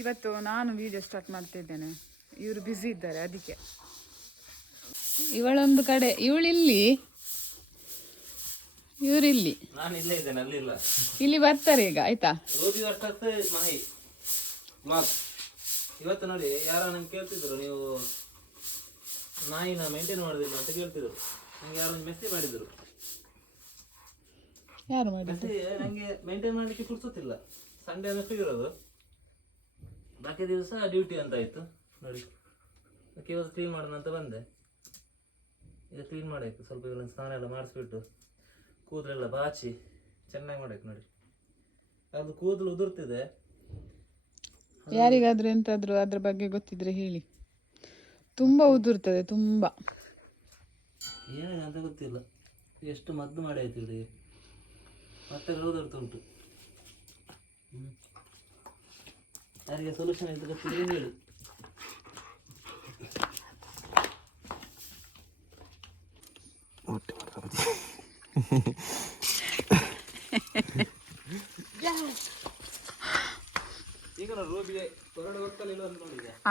ಇವತ್ತು ನಾನು video start ಮಾಡ್ತಿದ್ದೇನೆ, ಇವರು ಬ್ಯುಸಿ ಇದ್ದಾರೆ ಅದಕ್ಕೆ. ಇವಳೊಂದು ಕಡೆ, ಇವಳಿಲ್ಲಿ, ಇವರಿಲ್ಲಿ, ನಾನು ಇಲ್ಲೇ ಇದ್ದೇನೆ, ಅಲ್ಲಿಲ್ಲ. ಇಲ್ಲಿ ಬರ್ತಾರೆ ಈಗ, ಆಯ್ತಾ? ಇವತ್ತು ನೋಡಿ ಯಾರೋ ನಂಗೆ ಕೇಳ್ತಿದ್ರು, ನೀವು ನಾಯಿನ ಮೇಂಟೈನ್ ಮಾಡೋದಿಲ್ಲ ಅಂತ ಕೇಳ್ತಿದ್ರು. ನಂಗೆ ಯಾರೋ ಮೆಸೇಜ್ ಮಾಡಿದ್ರು. ಯಾರು ಮಾಡಿದ್ರು? ನಂಗೆ ಮೇಂಟೈನ್ ಮಾಡ್ಲಿಕ್ಕೆ ಕುರ್ಸೋತಿಲ್ಲ, ಸಂಡೇ ಅಂದ್ರೆ ಫ್ರೀ ಇರೋದು, ಬಾಕಿ ದಿವಸ ಡ್ಯೂಟಿ ಅಂತ ಆಯ್ತು ನೋಡಿ. ಅದಕ್ಕೆ ಇವತ್ತು ಕ್ಲೀನ್ ಮಾಡೋಣ ಅಂತ ಬಂದೆ. ಈಗ ಕ್ಲೀನ್ ಮಾಡಬೇಕು, ಸ್ವಲ್ಪ ಇವ್ರನ್ನ ಸ್ನಾನ ಎಲ್ಲ ಮಾಡಿಸ್ಬಿಟ್ಟು ಕೂದಲೆಲ್ಲ ಬಾಚಿ ಚೆನ್ನಾಗಿ ಮಾಡಬೇಕು ನೋಡಿ. ಅದು ಕೂದಲು ಉದುರ್ತಿದೆ. ಯಾರಿಗಾದ್ರೂ ಎಂತಾದ್ರೂ ಅದ್ರ ಬಗ್ಗೆ ಗೊತ್ತಿದ್ರೆ ಹೇಳಿ. ತುಂಬಾ ಉದುರ್ತದೆ, ತುಂಬಾ. ಏನಿದೆ ಅಂತ ಗೊತ್ತಿಲ್ಲ, ಎಷ್ಟು ಮದ್ದು ಮಾಡಿ ಆಯ್ತು ಇಲ್ಲಿ, ಮತ್ತೆ ಉದುರ್ತುಂಟು. ಯಾರಿಗೆ ಸೊಲ್ಯೂಷನ್ ಅಂತ ಗೊತ್ತಿದ್ರೆ ಹೇಳಿ.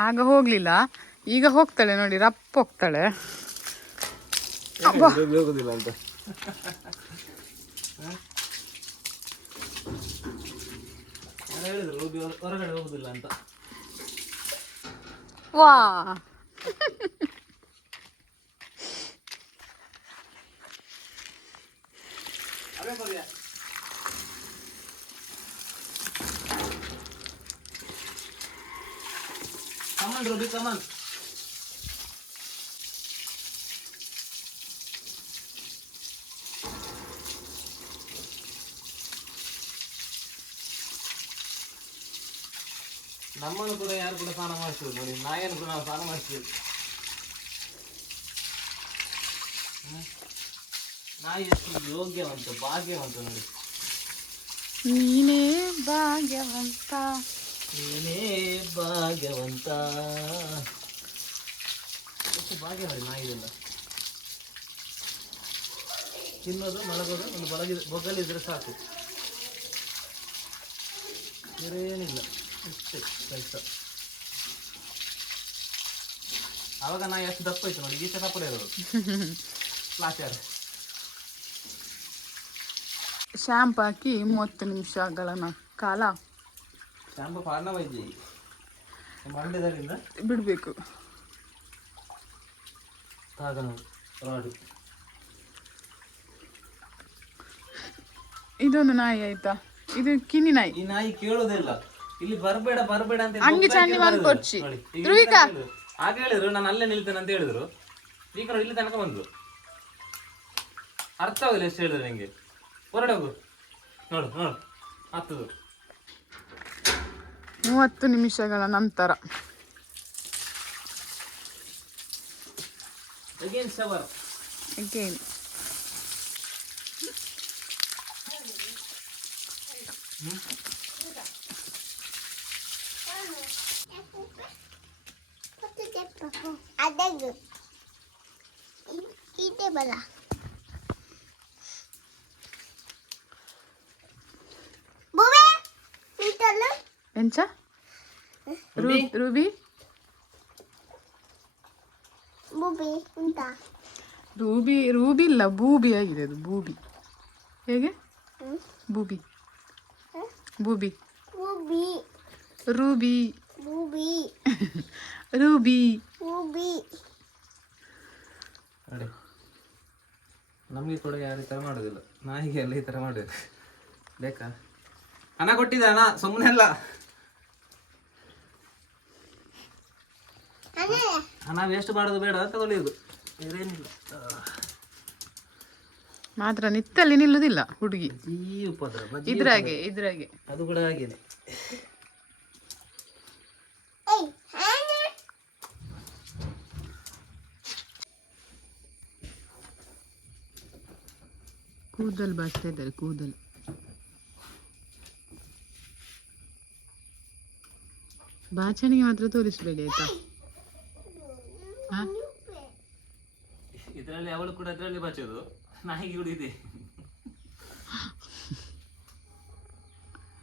ಆಗ ಹೋಗ್ಲಿಲ್ಲ, ಈಗ ಹೋಗ್ತಾಳೆ ನೋಡಿ, ರಪ್ಪ ಹೋಗ್ತಾಳೆ. ಹೋಗುದಿಲ್ಲ ಅಂತ ಹೇಳಿದ್ರು, ರೂಬಿ ಹೊರಗಡೆ ಹೋಗುದಿಲ್ಲ ಅಂತ. ವಾ Come on, Ruby, come on. ನಮ್ಮನ್ನು ಕೂಡ ಯಾರು ಕೂಡ ಸ್ನಾನ ಮಾಡಿಸ್ತೀವಿ ನೋಡಿ, ನಾಯನ್ನು ಕೂಡ ನಾವು ಸ್ನಾನ ಮಾಡಿಸ್ತೀವಿ. ನಾಯಿ ಎಷ್ಟು ಯೋಗ್ಯವಂತ, ಭಾಗ್ಯವಂತ ನೋಡಿ. ನೀನೇ ಭಾಗ್ಯವಂತ, ನೀನೇ ಭಾಗ್ಯವಂತ. ಎಷ್ಟು ಭಾಗ್ಯ ನೋಡಿ ನಾಯಿದೆಲ್ಲ. ತಿನ್ನೋದು ಮಲಗೋದು ಒಂದು ಬೊಗಲಿದ್ರೆ ಸಾಕು, ಬೇರೇನಿಲ್ಲ, ಇಷ್ಟೇ ಕೆಲಸ. ಆವಾಗ ನಾಯಿ ಎಷ್ಟು ದಪ್ಪ ಇತ್ತು ನೋಡಿ, ಈಚೆ ದಪ್ಪ ಇರೋದು ಲಾಚಾರ. ಶಾಂಪು ಹಾಕಿ 30 ನಿಮಿಷಗಳ ಕಾಲ ಶಾಂಪು ಪಾರ್ನ ವೈದ್ಯ ಮಂಡ್ಯದಲ್ಲಿಂದ ಬಿಡಬೇಕು. ರಾಡು ಇದೊಂದು ನಾಯಿ ಆಯ್ತಾ, ಇದು ಕಿನ್ನಿ ನಾಯಿ. ಈ ನಾಯಿ ಕೇಳೋದಿಲ್ಲ, ಇಲ್ಲಿ ಬರಬೇಡ ಬರಬೇಡ ಅಂತ ಹಂಗೆ ಚಂಡಿ ಮಾಡ್ಕೊಡ್ಸಿ. ಆಗ ಹೇಳಿದ್ರು ನಾನು ಅಲ್ಲೇ ನಿಲ್ತೇನೆ ಅಂತ ಹೇಳಿದ್ರು. ಈಗ ನೋಡಿ ಇಲ್ಲಿ ತನಕ ಬಂದ್ರು, ಅರ್ಥ ಆಗಿಲ್ಲ ಎಷ್ಟು ಹೇಳಿದ್ರು ನಿಂಗೆ. ಹೊರಡೆ ಹೋಗು, ನೋಡು ನೋಡು ಹತ್ತದು. 30 ನಿಮಿಷಗಳ ನಂತರ ಅಗೇನ್ ಶವರ್ ಅಗೇನ್. ಎಂಚ ರೂಬಿ ರೂಬಿ ಇಲ್ಲ, ಬೂಬಿ ಆಗಿದೆ ಅದು. ಬೂಬಿ ಹೇಗೆ? ಬೂಬಿ ಬೂಬಿ ರೂಬಿ ರೂಬಿ. ನೋಡಿ ನಮಗೆ ಕೂಡ ಯಾರು ಈ ಥರ ಮಾಡೋದಿಲ್ಲ, ನಾಯಿಗೆ ಎಲ್ಲ ಈ ಥರ ಮಾಡಬೇಕು. ಬೇಕಾ? ಹಣ ಕೊಟ್ಟಿದ್ದ, ಹಣ ಸುಮ್ಮನೆ ಅಲ್ಲ. ಹಣ ವೇಸ್ಟ್ ಮಾಡೋದು ಬೇಡ, ತಗೊಳ್ಳಿದು, ಬೇರೇನಿಲ್ಲ. ಮಾತ್ರ ನಿತ್ತಲ್ಲಿ ನಿಲ್ಲುದಿಲ್ಲ ಹುಡುಗಿ, ಈ ಉಪದ್ರ ಇದ್ರಾಗೆ ಅದು ಕೂಡ ಹಾಗೇನೆ. ಕೂದಲು ಬಾಚ್ತಾ ಇದ್ದಾರೆ, ಕೂದಲು. ಬಾಚಣಿಗೆ ಮಾತ್ರ ತೋರಿಸ್ಬೇಡಿ ಆಯ್ತಾ? ಇದರಲ್ಲಿ ಅವಳು ಕೂಡ ಇದರಲ್ಲಿ ಬಾಚೋದು, ನಾಯಿಗೆ ಕೂಡ ಇದೆ.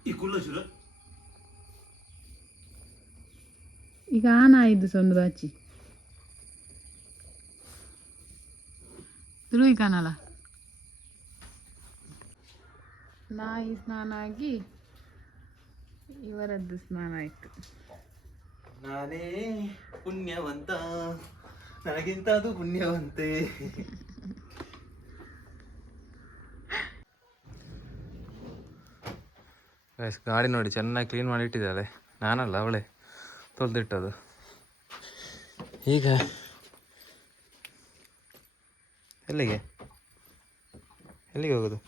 ಈ ಕುಳ್ಳ ಶುರು ಈಗ ಆನಾಯಿದ್ದು ಸೊಂದು ಬಾಚಿ ಧ್ರುವಿ ಕಾಣಲ್ಲ. ನಾಯಿ ಸ್ನಾನ ಆಗಿ ಇವರದ್ದು ಸ್ನಾನ ಆಯ್ತು. ನಾನೇ ಪುಣ್ಯವಂತ, ನನಗಿಂತ ಅದು ಪುಣ್ಯವಂತೆ. ಗಾಡಿ ನೋಡಿ ಚೆನ್ನಾಗಿ ಕ್ಲೀನ್ ಮಾಡಿ ಇಟ್ಟಿದ್ದಾಳೆ. ನಾನಲ್ಲ, ಅವಳೆ ತೊಳೆದಿಟ್ಟದು. ಈಗ ಎಲ್ಲಿಗೆ ಹೋಗೋದು?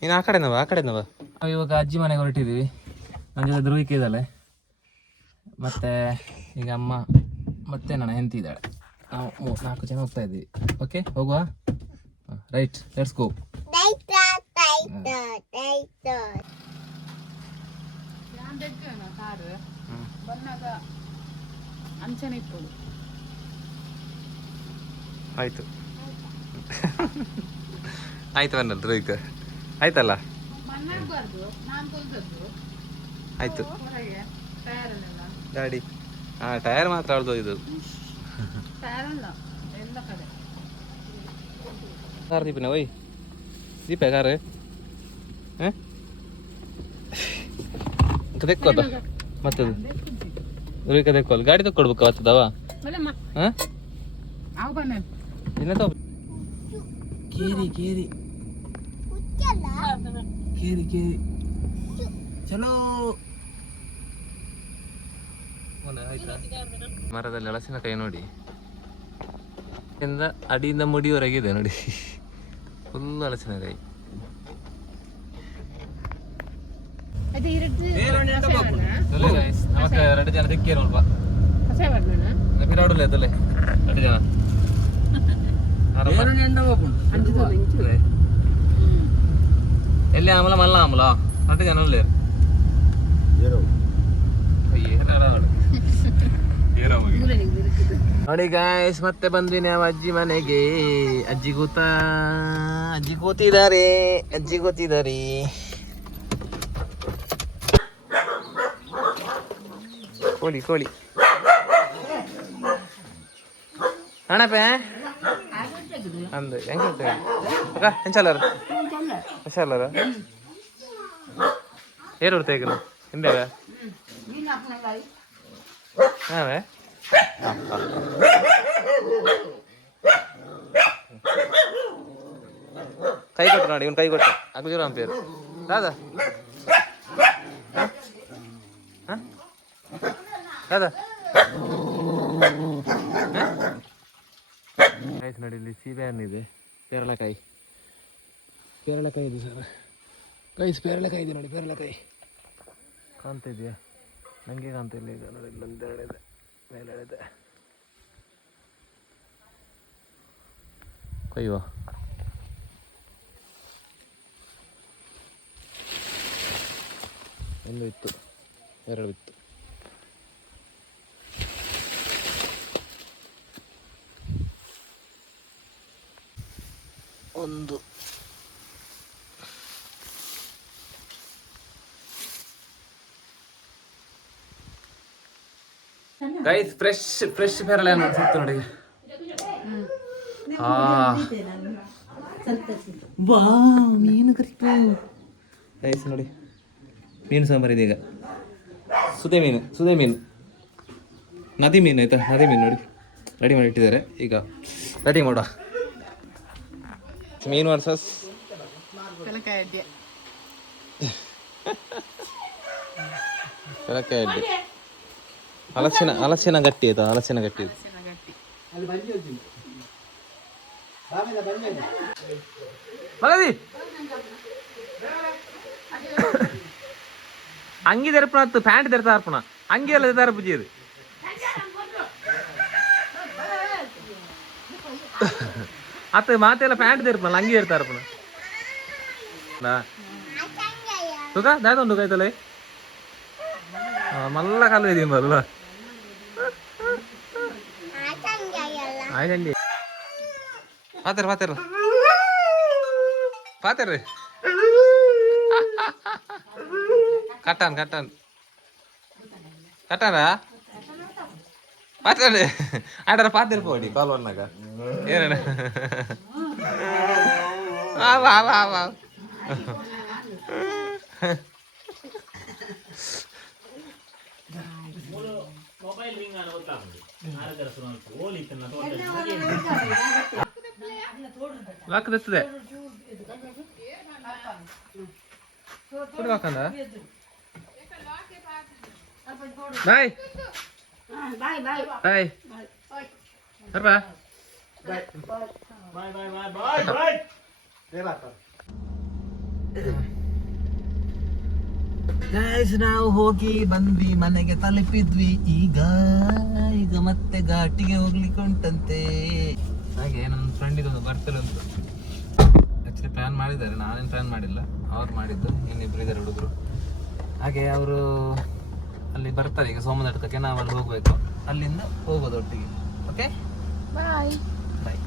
ನೀನು ಆ ಕಡೆನವ ನಾವು ಇವಾಗ ಅಜ್ಜಿ ಮನೆಗೆ ಹೊರಟಿದ್ದೀವಿ. ನನ್ನ ಜೊತೆ ಧ್ರುವಿಕೆ ಇದ್ದಾಳೆ, ಮತ್ತು ಈಗ ಅಮ್ಮ ಮತ್ತೆ ನನ್ನ ಹೆಂಡತಿ ಇದ್ದಾಳೆ. ನಾವು 4 ಜನ ಹೋಗ್ತಾ ಇದ್ದೀವಿ. ಓಕೆ, ಹೋಗುವ. Right, let's go. ಕಾರು ಬಂದಾಗ ಅಂಚನೆ ಇಟ್ಕೊಡು. ಆಯಿತು ಆಯ್ತು ಬನ್ನಲ್ಲ ಧ್ರುವಿಕ, ಆಯ್ತಲ್ಲ, ಆಯಿತು. ಗಾಡಿ ಟೈರ್ ಮಾತ್ರ ಅಳ್ದು ಇದು ಕಾರ್ ದೀಪಿನ ಒಯ್ ದೀಪ ಕಾರ್ ತೆಕ್ಕೋದ ಮತ್ತದು ಧ್ರುವಿಕ ತೆಕ್ಕೋಲ್ಲ. ಗಾಡಿ ತಕ್ಕೊಡ್ಬೇಕು ಅವತ್ತದವ. ಇನ್ನ ಕೇರಿ ಚಲೋ. ಆಯ್ತಾ? ಮರದಲ್ಲಿ ಹಲಸಿನಕಾಯಿ ನೋಡಿ, ಅಡಿಯಿಂದ ಮುಡಿಯವರೆಗಿದೆ ನೋಡಿ, ಫುಲ್ ಹಲಸಿನಕಾಯಿ. ನಮಸ್ಕಾರ, 2 ಜನ ದಿಕ್ಕೇನು ಅಲ್ವಾ ಬಿರಾಡಲ್ಲ ಅದಲ್ಲೇ 2 ಜನ ಎಲ್ಲಿ ಆಮಲ ಮಲ್ಲ ಆಮಲ 2 ಜನ ಅಲ್ಲೇ ನೋಡಿ ಗಾಯ್ಸ್, ಮತ್ತೆ ಬಂದ್ವಿ ನಾವು ಅಜ್ಜಿ ಮನೆಗೆ. ಅಜ್ಜಿ ಕೂತಿದ್ದಾರೆ. ಕೋಳಿ ಹಣಪೆ ಅಂದು ಹೆಂಗೆ ಹೆಂಚಲ್ಲರ ಏರು ತೆಗಲು ಹಿಂಬೇಗ ಹಾವೇ ಕೈ ಕೊಟ್ಟು ನೋಡಿ, ಇವನು ಕೈ ಕೊಟ್ಟು ಅಗ್ಲಿರೋ ಅಂಪೇರು ದಾದಾ ದಾದಾ ಆಯ್ತು ನೋಡಿ. ಇಲ್ಲಿ ಸೀಬೆ ಹಣ್ಣಿದೆ, ಪೇರಳೆಕಾಯಿ ಇದೆ ಸರ್ ಗೈಸ್. ಪೇರಳೆಕಾಯಿ ಇದೆ ನೋಡಿ, ಪೇರಳೆಕಾಯಿ ಕಾಣ್ತಾ ಇದೆಯಾ? ನನಗೆ ಕಾಣ್ತಿಲ್ಲ ಈಗ ನೋಡಿ. ಇಲ್ಲೊಂದು 2 ಇದೆ, ಮೇಲೆ ಇದೆ. ಕೊಯ್ಯುವ ಒಂದು ಇತ್ತು, 2 ಇತ್ತು. ಒಂದು ಗೈಸ್, ಫ್ರೆಶ್ ಪೇರಳೆ ಹಣ್ಣು ಸಿಕ್ತು ನೋಡಿ. ಮೀನು ಕರಿತು ಗೈಸ್ ನೋಡಿ, ಮೀನು ಸಾಂಬಾರು ಇದೆ ಈಗ. ಸುದೆ ಮೀನು ನದಿ ಮೀನು ಆಯ್ತಾ, ನದಿ ಮೀನು ನೋಡಿ ರೆಡಿ ಮಾಡಿ ಇಟ್ಟಿದ್ದಾರೆ. ಈಗ ರೆಡಿ ಮಾಡುವ. ಮೀನು ವರ್ಸಸ್ ತಲಕಾಯಿ ಅಡ್ಡಿ. ಹಲಸಿನ ಗಟ್ಟಿ ಆಯ್ತಾ, ಹಲಸಿನ ಗಟ್ಟಿ. ಮಗದಿ ಅಂಗಿ ತೆರಪಣ ಆಯ್ತು, ಪ್ಯಾಂಟ್ ತೆರ್ತಾ ಇರ್ಪಣ, ಅಂಗಿ ಎಲ್ಲ ತೆರ ಪೂಜಿ. ಅತ್ತ ಮಾತೆಲ್ಲ ಪ್ಯಾಂಟ್ ತೆರಪಣ, ಅಂಗಿ ತೆರ್ತಾ ಇರ್ಪಣ. ತುಕ ದಾಯ್ತು ಕಾಯ್ತಲ್ಲ ಮಲ್ಲ ಕಾಲು ಇದೀನಿ ಬಲ್ಲ ಆಯ್ತಂಡಿ ಪಾತೇರ್ರಿ ಕಟ್ಟಾನ ಮಾತಾಡಿ ಆಡರ ಪಾತಿರ್ಪೋಡಿ ಕಾಲ್ ಬಂದಾಗ ಏನ ಹಾಕದತ್ತದೆ ಹಾಕಂದ ಬಾಯ್ ಬಾಯ್ ಬಾಯ್ ಬರ್ಬಾ ಗೈಸ್ ನಾವು ಹೋಗಿ ಬಂದ್ವಿ, ಮನೆಗೆ ತಲುಪಿದ್ವಿ. ಈಗ ಮತ್ತೆ ಘಾಟಿಗೆ ಹೋಗ್ಲಿಕ್ಕೆ ಉಂಟಂತೆ. ಹಾಗೆ ನನ್ನ ಫ್ರೆಂಡ್ ಇದೊಂದು ಬರ್ತಡೆ ಉಂಟು. ಆಕ್ಚುಲಿ ಪ್ಲಾನ್ ಮಾಡಿದ್ದಾರೆ, ನಾನೇನು ಪ್ಲಾನ್ ಮಾಡಿಲ್ಲ, ಅವ್ರು ಮಾಡಿದ್ದು. ಇನ್ನಿಬ್ರು ಇದ್ದಾರೆ ಹುಡುಗರು. ಹಾಗೆ ಅವರು ಅಲ್ಲಿ ಬರ್ತಾರೆ ಈಗ ಸೋಮದಟ್ಟಕ್ಕೆ, ನಾವು ಅಲ್ಲಿ ಹೋಗ್ಬೇಕು, ಅಲ್ಲಿಂದ ಹೋಗೋದು ಒಟ್ಟಿಗೆ. ಓಕೆ, ಬಾಯ್ ಬಾಯ್.